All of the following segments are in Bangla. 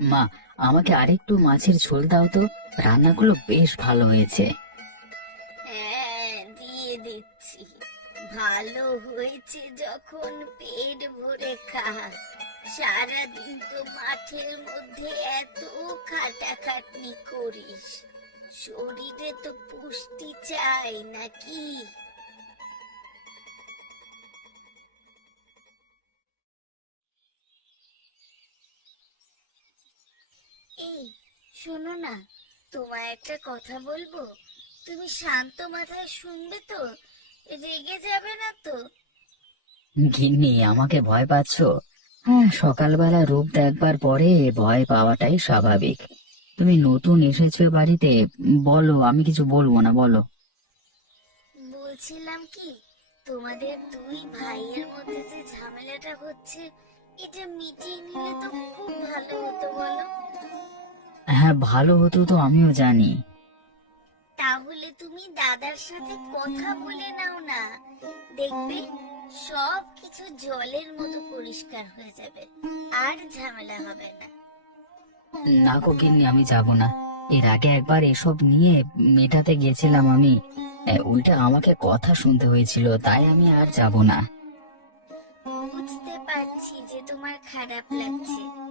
মা, আমাকে আরেকটু মাছের ঝোল দাও তো। রান্নাগুলো বেশ ভালো হয়েছে। হ্যাঁ দিয়ে দিচ্ছি। ভালো হয়েছে যখন পেট ভরে খা। সারাদিন তো মাঠের মধ্যে এত খাটাখাটনি করিস। শরীরে তো পুষ্টি চাই নাকি? এই শোনো না তোমায় একটা কথা বলব। তুমি শান্ত মাথায় শুনবে তো রেগে যাবে না তো? গিন্নি আমাকে ভয় পাচ্ছ? হ্যাঁ সকালবেলা রূপ দেখবার পরে ভয় পাওয়াটাই স্বাভাবিক। তুমি নতুন এসেছ বাড়িতে বলো আমি কিছু বলব না বলো। বলছিলাম কি তোমাদের দুই ভাইয়ের মধ্যে যে ঝামেলাটা হচ্ছে এটা মিটিয়ে নিলে তো খুব ভালো হতো বলো। ভালো হতো তো আমিও জানি। তাহলে তুমি দাদার সাথে কথা বলে নাও না। দেখবে সব কিছু জলের মতো পরিষ্কার হয়ে যাবে আর ঝামেলা হবে না। না গো গিন্নি আমি যাব না। এর আগে একবার এসব নিয়ে মেটাতে গেছিলাম আমি। উল্টে আমাকে কথা শুনতে হয়েছিল তাই আমি আর যাব না। বুঝতে পারছি যে তোমার খারাপ লাগছে।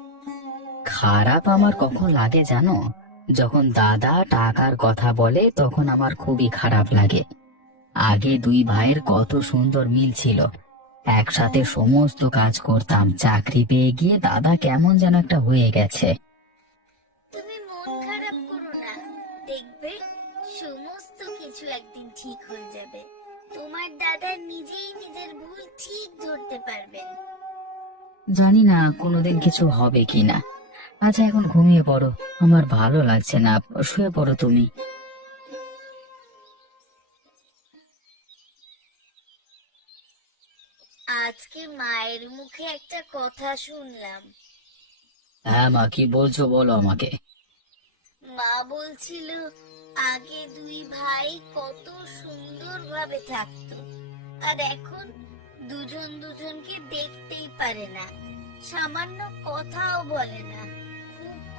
খারাপ আমার কখন লাগে জানো? যখন দাদা টাকার কথা বলে তখন আমার খুবই খারাপ লাগে। আগে দুই ভাইয়ের কত সুন্দর মিল ছিল। একসাথে সমস্ত কাজ করতাম চাকরি পেয়ে গিয়ে দাদা কেমন যেন একটা হয়ে গেছে। তুমি মন খারাপ করো না। দেখবে সমস্ত কিছু একদিন ঠিক হয়ে যাবে। তোমার দাদা নিজেই নিজের ভুল ঠিক ধরতে পারবেন। জানি না কোনোদিন কিছু হবে কিনা। আচ্ছা এখন ঘুমিয়ে পড়ো। আমার ভালো লাগছে না। শুয়ে পড়ো তুমি। আজকে মায়ের মুখে একটা কথা শুনলাম। হ্যাঁ মা কি বলছো বলো আমাকে। মা বলছিল আগে দুই ভাই কত সুন্দরভাবে থাকতো। আর এখন দুজন দুজনকে দেখতেই পারে না। সামান্য কথাও বলে না।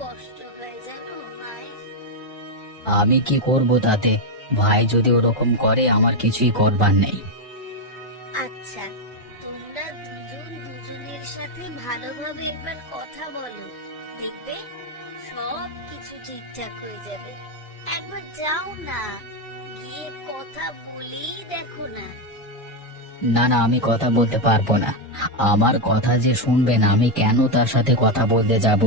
কষ্ট হয় জানো মায়ের আমি কি করব তাতে? ভাই যদি ওরকম করে আমার কিছুই করবার নেই। আচ্ছা তোমরা দুজন দুজনের সাথে ভালোভাবে একবার কথা বলো। দেখবে সব কিছু ঠিকঠাক হয়ে যাবে। একবার যাও না গিয়ে কথা বলেই দেখো না। না না আমি কথা বলতে পারব না। আমার কথা যে শুনবে না আমি কেন তার সাথে কথা বলতে যাব?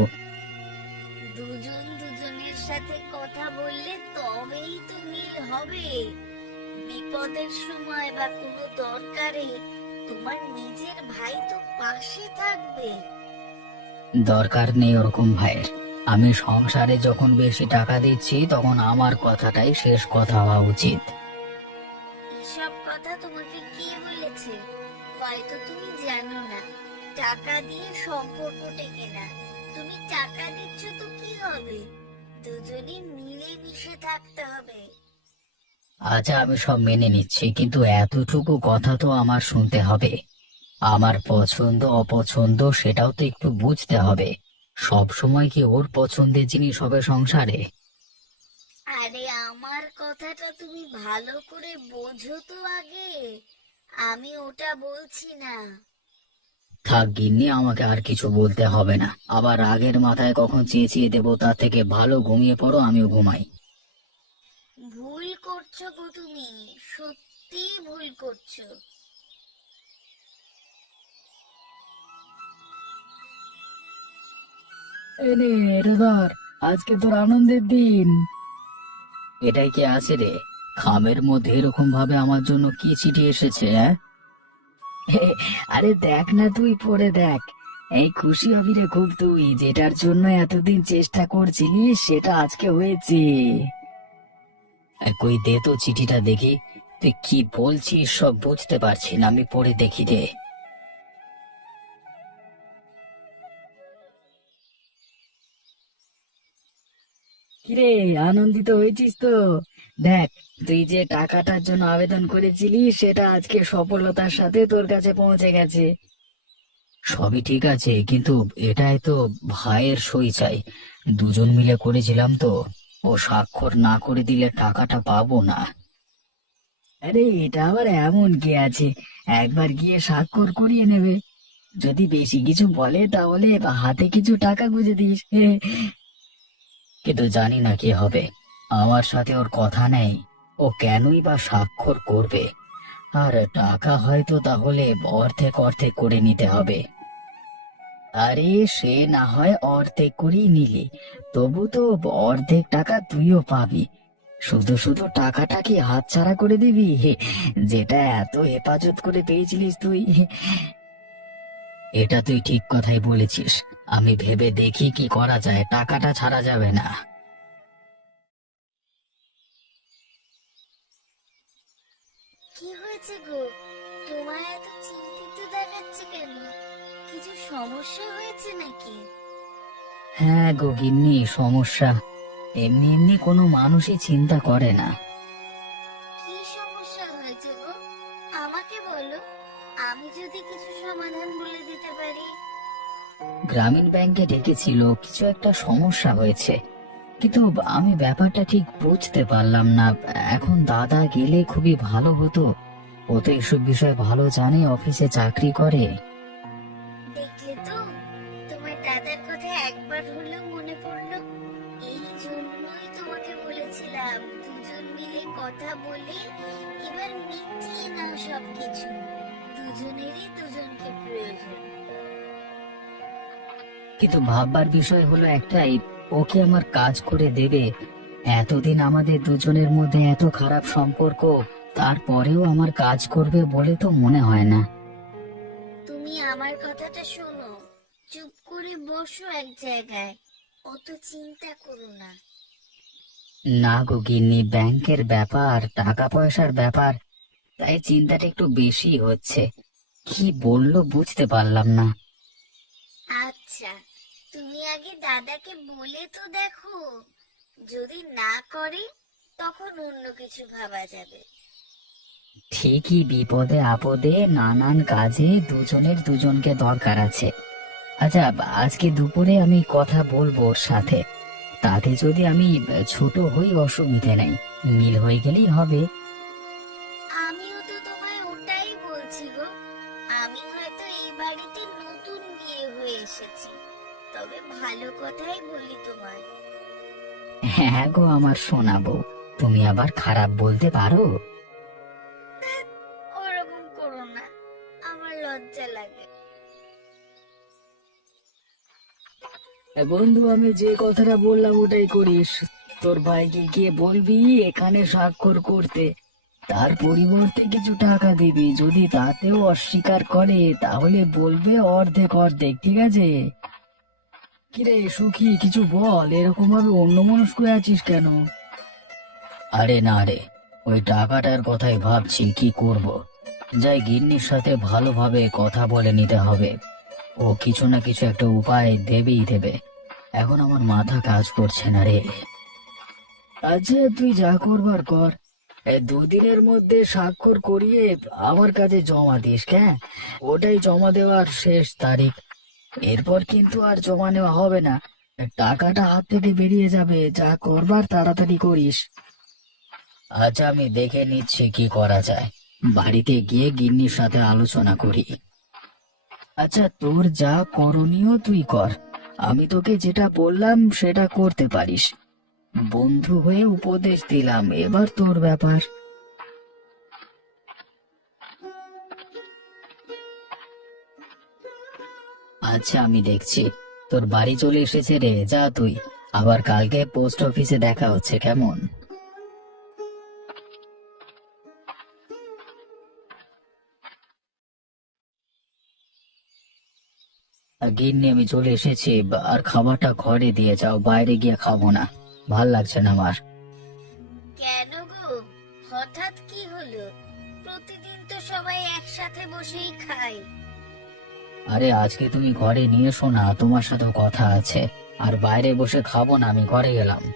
সাথে কথা বললে তবেই তো মিল হবে। বিপদের সময় বা কোনো দরকারে তোমার নিজের ভাই তো পাশে থাকবে। দরকার নেই ওরকম ভাইয়ের। আমি সংসারে যখন বেশি টাকা দিচ্ছি তখন আমার কথাটাই শেষ কথা হওয়া উচিত। এসব কথা তোমাকে কে বলেছে? হয়তো তুমি জানো না। টাকা দিয়ে সম্পর্ক টেকে না তুমি টাকা দিচ্ছ তো কি হবে? দুজনে মিলে মিশে থাকতে হবে। আচ্ছা আমি সব মেনে নিচ্ছি কিন্তু এতটুকু কথা তো আমার শুনতে হবে। আমার পছন্দ অপছন্দ সেটাও তো একটু বুঝতে হবে। সব সময় কি ওর পছন্দের জিনিস হবে সংসারে? আরে আমার কথাটা তুমি ভালো করে বোঝো তো আগে। আমি ওটা বলছি না। থাক গিন্নি আমাকে আর কিছু বলতে হবে না। আবার রাগের মাথায় কখন চেঁচিয়ে দেবো তার থেকে ভালো ঘুমিয়ে পড়ো আমিও ঘুমাই। ভুল করছ গো তুমি সত্যি ভুল করছ। এরে এটা ধর আজকে তোর আনন্দের দিন। এটাই কি আছে রে? খামের মধ্যে এরকম ভাবে আমার জন্য কি চিঠি এসেছে হ্যাঁ আরে দেখ না তুই পরে দেখ। এই খুশি হবি রে খুব তুই, যেটার জন্য এতদিন চেষ্টা করছিলি, সেটা আজকে হয়েছে। কই দে তো চিঠিটা দেখি। তুই কি বলছিস সব বুঝতে পারছি না, আমি পড়ে দেখি রে। কিরে আনন্দিত হয়েছিস তো? দেখ তুই যে টাকাটার জন্য আবেদন করেছিলি সেটা আজকে সফলতার সাথে তোর কাছে পৌঁছে গেছে। সবই ঠিক আছে কিন্তু এটাই তো ভাইয়ের সই চাই। দুজন মিলে করেছিলাম তো ও স্বাক্ষর না করে দিলে টাকাটা পাবো না। আরে এটা আবার এমন কি আছে? একবার গিয়ে স্বাক্ষর করিয়ে নেবে। যদি বেশি কিছু বলে তাহলে হাতে কিছু টাকা গুঁজে দিস। কিন্তু জানি না কি হবে। আমার সাথে ওর কথা নেই। ও কেনই বা স্বাক্ষর করবে? আর টাকা হয়তো তাহলে অর্ধেক অর্ধেক করে নিতে হবে। আরে সে না হয় অর্ধেক করেই নিলি। তবু তো অর্ধেক টাকা তুইও পাবি। শুধু শুধু টাকাটা কি হাতছাড়া করে দিবি? যেটা এত হেফাজত করে পেয়েছিলিস তুই। এটা তুই ঠিক কথাই বলেছিস। আমি ভেবে দেখি কি করা যায় টাকাটা ছাড়া যাবে না। কি হয়েছে গো? তোমায় এত চিন্তিত দেখাচ্ছে কেন? কিছু সমস্যা হয়েছে নাকি? হ্যাঁ গো গিন্নি সমস্যা। এমনি এমনি কোনো মানুষই চিন্তা করে না। আমি যদি কিছু সমাধান বলে দিতে পারি? গ্রামীণ ব্যাংকে ডেকেছিল কিছু একটা সমস্যা হয়েছে। কিন্তু আমি ব্যাপারটা ঠিক বুঝতে পারলাম না। এখন দাদা গেলে খুবই ভালো হতো। ও তো এসব বিষয়ে ভালো জানে অফিসে চাকরি করে। দেখলে তো তোমার দাদার কথা একবার হলেও মনে পড়ল। এই জন্যই তোমাকে বলেছিলাম দুজন মিলে কথা বলে এবার মিটিয়ে নাও সবকিছু। দুজনেরই দুজনকে প্রয়োজন। কিন্তু ভাববার বিষয় হলো একটাই ওকে আমার কাজ করে দেবে? এতদিন আমাদের দুজনের মধ্যে এত খারাপ সম্পর্ক তারপরেও আমার কাজ করবে বলে তো মনে হয় না। তুমি আমার কথাটা শোনো চুপ করে বসো এক জায়গায় অত চিন্তা করো না। না গো গিন্নি ব্যাংকের ব্যাপার টাকা পয়সার ব্যাপার তাই চিন্তাটা একটু বেশি হচ্ছে। কি বলল বুঝতে পারলাম না। আচ্ছা তুমি আগে দাদাকে বলে তো দেখো। যদি না করে তখন অন্য কিছু ভাবা যাবে। ঠিকই বিপদে আপদে নানান কাজে দুজনের দুজনকে দরকার আছে। আচ্ছা আজকে দুপুরে আমি কথা বলব ওর সাথে। তাতে যদি আমি ছোট হই অসুবিধে নেই। মিল হয়ে গেলেই হবে। গো আমার শোনাবো তুমি আবার খারাপ বলতে পারো? ওরকম করো না আমার লজ্জা লাগে। বন্ধু আমি যে কথাটা বললাম ওটাই করিস। তোর ভাইকে গিয়ে বলবি এখানে স্বাক্ষর করতে। তার পরিবর্তে কিছু টাকা দিবি। যদি তাতেও অস্বীকার করে তাহলে বলবে অর্ধেক অর্ধেক ঠিক আছে? কিরে সুখী? কিছু বল এরকম ভাবে অন্য মনস্ক আছিস কেন? আরে না রে, ওই টাকাটার কথাই ভাবছি, কি করব? যাই গিন্নির সাথে ভালোভাবে কথা বলে নিতে হবে। ও কিছু না কিছু একটা উপায় দেবেই দেবে। এখন আমার মাথা কাজ করছে না রে। আচ্ছা তুই যা করবার কর। দুদিনের মধ্যে স্বাক্ষর করিয়ে আমার কাছে জমা দিস হ্যাঁ ওটাই জমা দেওয়ার শেষ তারিখ। এরপর কিন্তু আর জমা নেওয়া হবে না। টাকাটা হাত থেকে বেরিয়ে যাবে, যা করবার তাড়াতাড়ি করিস। আচ্ছা আমি দেখে নিচ্ছি কি করা যায়। বাড়িতে গিয়ে গিন্নির সাথে আলোচনা করি। আচ্ছা তোর যা করণীয় তুই কর। আমি তোকে যেটা বললাম সেটা করতে পারিস। বন্ধু হয়ে উপদেশ দিলাম, এবার তোর ব্যাপার। আচ্ছা আমি দেখছি। তোর বাড়ি চলে এসেছে রে, যা তুই। আবার কালকে পোস্ট অফিসে দেখা হচ্ছে, কেমন? গিন্নি, আমি চলে এসেছি। আর খাবারটা ঘরে দিয়ে যাও, বাইরে গিয়ে খাব না। ভালো লাগছে না আমার। কেন গো? হঠাৎ কি হলো? প্রতিদিন তো সবাই একসাথে বসেই খাই আরে আজকে তুমি ঘরে নিয়ে এসো না, তোমার সাথেও কথা আছে। আর বাইরে বসে খাব না, আমি ঘরে গেলাম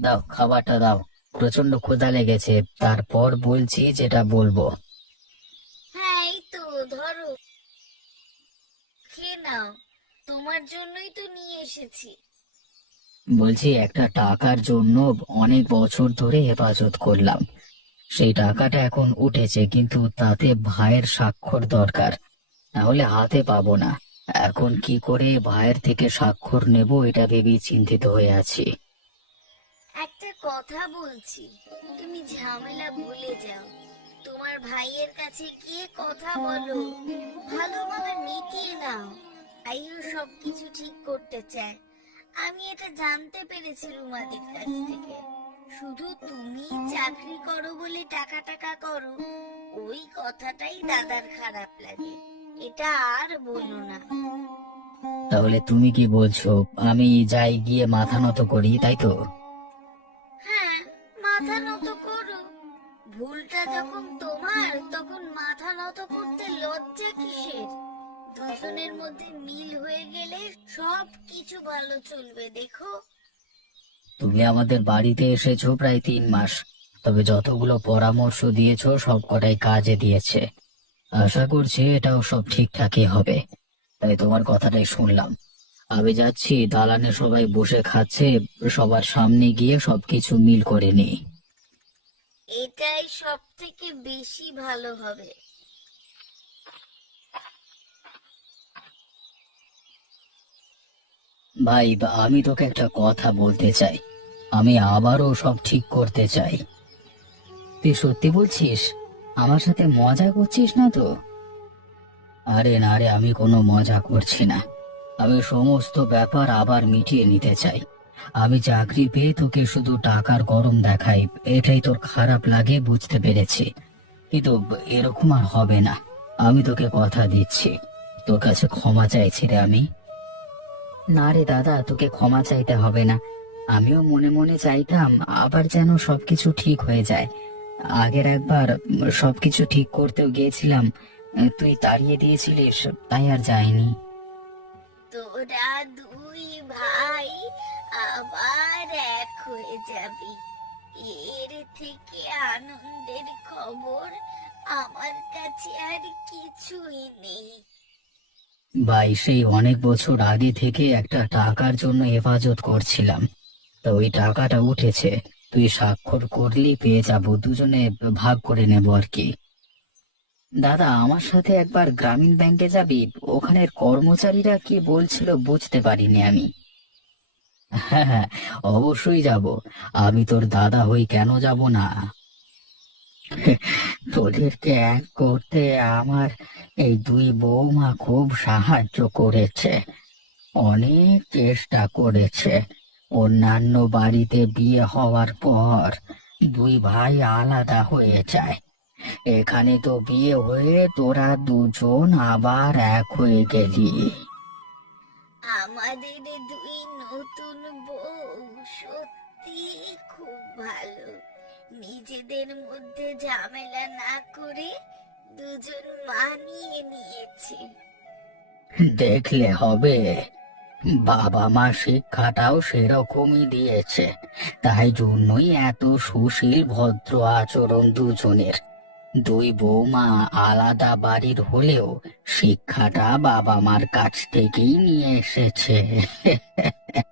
দাও, খাবারটা দাও। প্রচণ্ড ক্ষুধা লেগেছে। তারপর বলছি যেটা বলব। হ্যাঁ ধরো। খেয়ে নাও। তোমার জন্যই তো নিয়ে এসেছি। বলছি, একটা টাকার জন্য অনেক বছর ধরে হেফাজত করলাম। সেই টাকাটা এখন উঠেছে, কিন্তু তাতে ভাইয়ের স্বাক্ষর দরকার। তাহলে হাতে পাবো না। এখন কি করে ভাইয়ের থেকে স্বাক্ষর নেব, এটা ভেবেই চিন্তিত হয়ে আছি। একটা কথা বলছি, তুমি ঝামেলা ভুলে যাও। তোমার ভাইয়ের কাছে গিয়ে কথা বলো, ভালোভাবে মিটিয়ে নাও। আইও সবকিছু ঠিক করতে চায়। আমি এটা জানতে পেরেছি রুমাদির কাছ থেকে। শুধু তুমি চাকরি করো বলে টাকা টাকা করো ওই কথাটাই দাদার খারাপ লাগে। এটা আর বলো না। তাহলে তুমি কি বলছো আমি যাই গিয়ে মাথা নত করি তাই তো? হ্যাঁ মাথা নত করো। ভুলটা যখন তোমার তখন মাথা নত করতে লজ্জা কিসের? দুজনের মধ্যে মিল হয়ে গেলে সব কিছু ভালো চলবে দেখো। তুমি আমাদের বাড়িতে এসেছ প্রায় তিন মাস তবে যতগুলো পরামর্শ দিয়েছ সব কটাই কাজে দিয়েছে। আশা করছি এটাও সব ঠিকঠাকই হবে। তাই তোমার কথাটাই শুনলাম। আমি যাচ্ছি দালানে সবাই বসে খাচ্ছে সবার সামনে গিয়ে সবকিছু মিল করে নি এটাই সব থেকে বেশি ভালো হবে। ভাই আমি তোকে একটা কথা বলতে চাই। আমি আবারও সব ঠিক করতে চাই। তুই সত্যি বলছিস? আমার সাথে মজা করছিস না তো? আরে না রে, আমি কোনো মজা করছি না। আমি সমস্ত ব্যাপার আবার মিটিয়ে নিতে চাই। আমি চাকরি পেয়ে তোকে শুধু টাকার গরম দেখাই। এটাই তোর খারাপ লাগে বুঝতে পেরেছি। কিন্তু এরকম আর হবে না। আমি তোকে কথা দিচ্ছি। তোর কাছে ক্ষমা চাইছি রে আমি। না রে দাদা, তোকে ক্ষমা চাইতে হবে না। আমিও মনে মনে চাইতাম আবার যেন সবকিছু ঠিক হয়ে যায়। আগের একবার সবকিছু ঠিক করতেও গিয়েছিলাম, তুই তাড়িয়ে দিয়েছিলিস, তাই আর যাইনি। তোরা দুই ভাই আবার এক হয়ে যাবি। এর থেকে আনন্দের খবর আমার কাছে আর কিছুই নেই। ভাই সেই অনেক বছর আগে থেকে একটা টাকার জন্য হেফাজত করছিলাম। তো ওই টাকাটা উঠেছে। তুই স্বাক্ষর করলি পেয়ে যাব। দুজনে ভাগ করে নেব আর কি। দাদা, আমার সাথে একবার গ্রামীণ ব্যাংকে যাবি? ওখানের কর্মচারীরা কি বলছিল বুঝতে পারিনি আমি। হ্যাঁ হ্যাঁ অবশ্যই যাব। আমি তোর দাদা হই কেন যাব না? তোদেরকে এক করতে আমার এই দুই বৌমা খুব সাহায্য করেছে। অনেক চেষ্টা করেছে। অন্যান্য বাড়িতে বিয়ে হওয়ার পর দুই ভাই আলাদা হয়ে যায়। এখানে তো বিয়ে হয়ে তোরা দুজন আবার এক হয়ে গেলি। আমাদের দুই নতুন বউ সত্যি খুব ভালো। নিজেদের মধ্যে ঝামেলা না করে দুজন মানিয়ে নিয়েছে। দেখলে হবে। বাবা মা শিক্ষাটাও সেরকমই দিয়েছে। তাই জন্যই এত সুশীল, ভদ্র আচরণ দুজনের। দুই বৌমা আলাদা বাড়ির হলেও শিক্ষাটা বাবা মার কাছ থেকেই নিয়ে এসেছে।